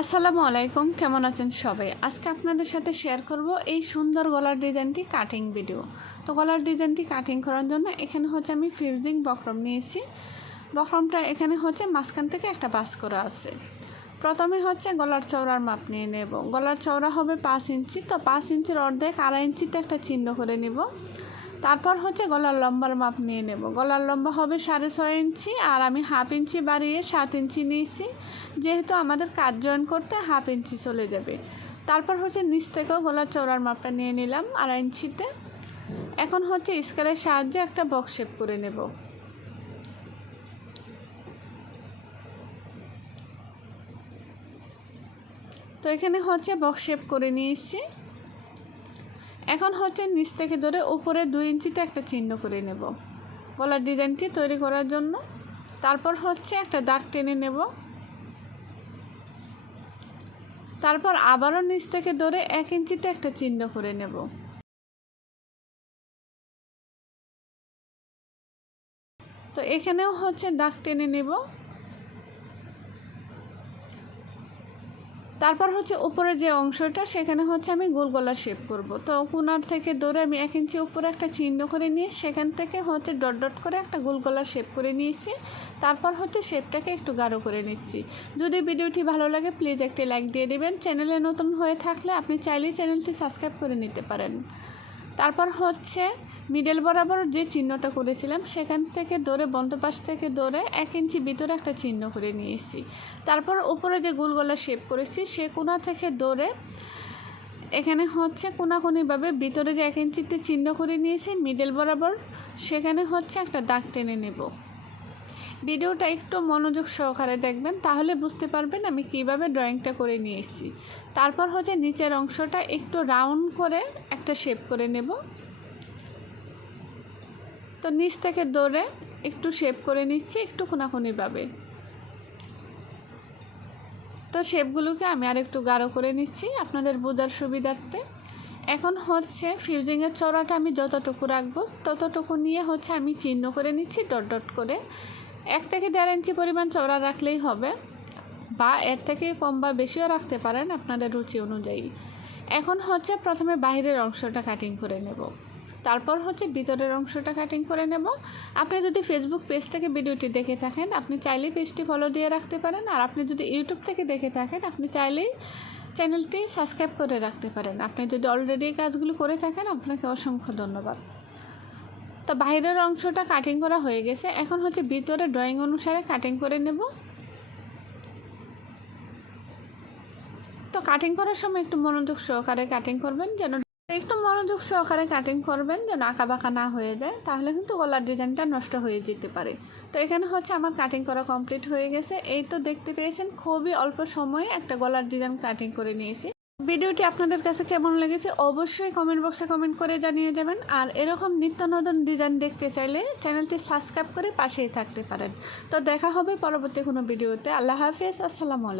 আসসালামু আলাইকুম, কেমন আছেন সবাই? আজকে আপনাদের সাথে শেয়ার করব এই সুন্দর গলার ডিজাইনটি কাটিং ভিডিও। তো গলার ডিজাইনটি কাটিং করার জন্য এখানে হচ্ছে আমি ফিউজিং বক্রম নিয়েছি। বক্রমটা এখানে হচ্ছে মাঝখান থেকে একটা বাস করা আছে। প্রথমে হচ্ছে গলার চওড়ার মাপ নিয়ে নেব। গলার চওড়া হবে 5 ইঞ্চি, তো 5 ইঞ্চির অর্ধেক 2.5 ইঞ্চিতে একটা চিহ্ন করে নিব। তারপর হচ্ছে গলার লম্বার মাপ নিয়ে নেব। গলার লম্বা হবে 6.5 ইঞ্চি, আর আমি 1/2 ইঞ্চি বাড়িয়ে 7 ইঞ্চি নিয়েছি, যেহেতু আমাদের কাজ জয়েন করতে 1/2 ইঞ্চি চলে যাবে। তারপর হচ্ছে নিচ থেকেও গলার চওড়ার মাপটা নিয়ে নিলাম 2.5 ইঞ্চিতে। এখন হচ্ছে স্কেলের সাহায্যে একটা বক্স শেপ করে নেব। তো এখানে হচ্ছে বক্স শেপ করে নিয়েছি। এখন হচ্ছে নিচ থেকে ধরে উপরে 2 ইঞ্চিতে একটা চিহ্ন করে নেব গলার ডিজাইনটি তৈরি করার জন্য। তারপর হচ্ছে একটা দাগ টেনে নেব। তারপর আবারও নিচ থেকে ধরে 1 ইঞ্চিতে একটা চিহ্ন করে নেব। তো এখানেও হচ্ছে দাগ টেনে নেব। তারপর হচ্ছে উপরে যে অংশটা সেখানে হচ্ছে আমি গোল গলা শেপ করব। তো কোণার থেকে ধরে আমি 1 ইঞ্চি উপরে একটা চিহ্ন করে নিয়ে সেখান থেকে হচ্ছে ডট ডট করে একটা গোল গলা শেপ করে নিয়েছি। তারপর হচ্ছে শেপটাকে একটু গাঢ় করে নিচ্ছি। যদি ভিডিওটি ভালো লাগে প্লিজ একটি লাইক দিয়ে দেবেন। চ্যানেলে নতুন হয়ে থাকলে আপনি চাইলেই চ্যানেলটি সাবস্ক্রাইব করে নিতে পারেন। তারপর হচ্ছে মিডল বরাবর যে চিহ্নটা করেছিলাম সেখান থেকে ধরে বন্ধ পাশ থেকে ধরে 1 ইঞ্চি ভিতরে একটা চিহ্ন করে নিয়েছি। তারপর উপরে যে গোল গলা শেপ করেছি সে কোণা থেকে ধরে এখানে হচ্ছে কোনাকুনিভাবে ভিতরে যে 1 ইঞ্চিতে চিহ্ন করে নিয়েছি মিডল বরাবর, সেখানে হচ্ছে একটা দাগ টেনে নেব। ভিডিওটা একটু মনোযোগ সহকারে দেখবেন, তাহলে বুঝতে পারবেন আমি কিভাবে ড্রয়িংটা করে নিয়েছি। তারপর হচ্ছে নিচের অংশটা একটু রাউন্ড করে একটা শেপ করে নেব। তো নিচ থেকে ধরে একটু শেপ করে নিচ্ছি একটু কোনাকুনিভাবে। তো শেপগুলোকে আমি আর একটু গাঢ় করে নিচ্ছি আপনাদের বোঝার সুবিধার্থে। এখন হচ্ছে ফিউজিংয়ের চওড়াটা আমি যতটুকু রাখবো ততটুকু নিয়ে হচ্ছে আমি চিহ্ন করে নিচ্ছি ডট ডট করে। 1 থেকে 1.5 ইঞ্চি পরিমাণ চওড়া রাখলেই হবে, বা এর থেকে কম বা বেশিও রাখতে পারেন আপনাদের রুচি অনুযায়ী। এখন হচ্ছে প্রথমে বাইরের অংশটা কাটিং করে নেব, তারপর হচ্ছে ভিতরের অংশটা কাটিং করে নেব। আপনি যদি ফেসবুক পেজ থেকে ভিডিওটি দেখে থাকেন আপনি চাইলেই পেজটি ফলো দিয়ে রাখতে পারেন, আর আপনি যদি ইউটিউব থেকে দেখে থাকেন আপনি চাইলেই চ্যানেলটি সাবস্ক্রাইব করে রাখতে পারেন। আপনি যদি অলরেডি এই কাজগুলো করে থাকেন আপনাকে অসংখ্য ধন্যবাদ। তো বাইরের অংশটা কাটিং করা হয়ে গেছে, এখন হচ্ছে ভিতরে ড্রয়িং অনুসারে কাটিং করে নেব। তো কাটিং করার সময় একটু মনোযোগ সহকারে কাটিং করবেন, যেন আঁকা বাঁকা না হয়ে যায়, তাহলে কিন্তু গলার ডিজাইনটা নষ্ট হয়ে যেতে পারে। তো এখানে হচ্ছে আমার কাটিং করা কমপ্লিট হয়ে গেছে। এই তো দেখতে পেয়েছেন খুবই অল্প সময়ে একটা গলার ডিজাইন কাটিং করে নিয়েছি। ভিডিওটি আপনাদের কাছে কেমন লেগেছে অবশ্যই কমেন্ট বক্সে কমেন্ট করে জানিয়ে যাবেন। আর এরকম নিত্য নতুন ডিজাইন দেখতে চাইলে চ্যানেলটি সাবস্ক্রাইব করে পাশেই থাকতে পারেন। তো দেখা হবে পরবর্তী কোনো ভিডিওতে। আল্লাহ হাফেজ, আসসালামু আলাইকুম।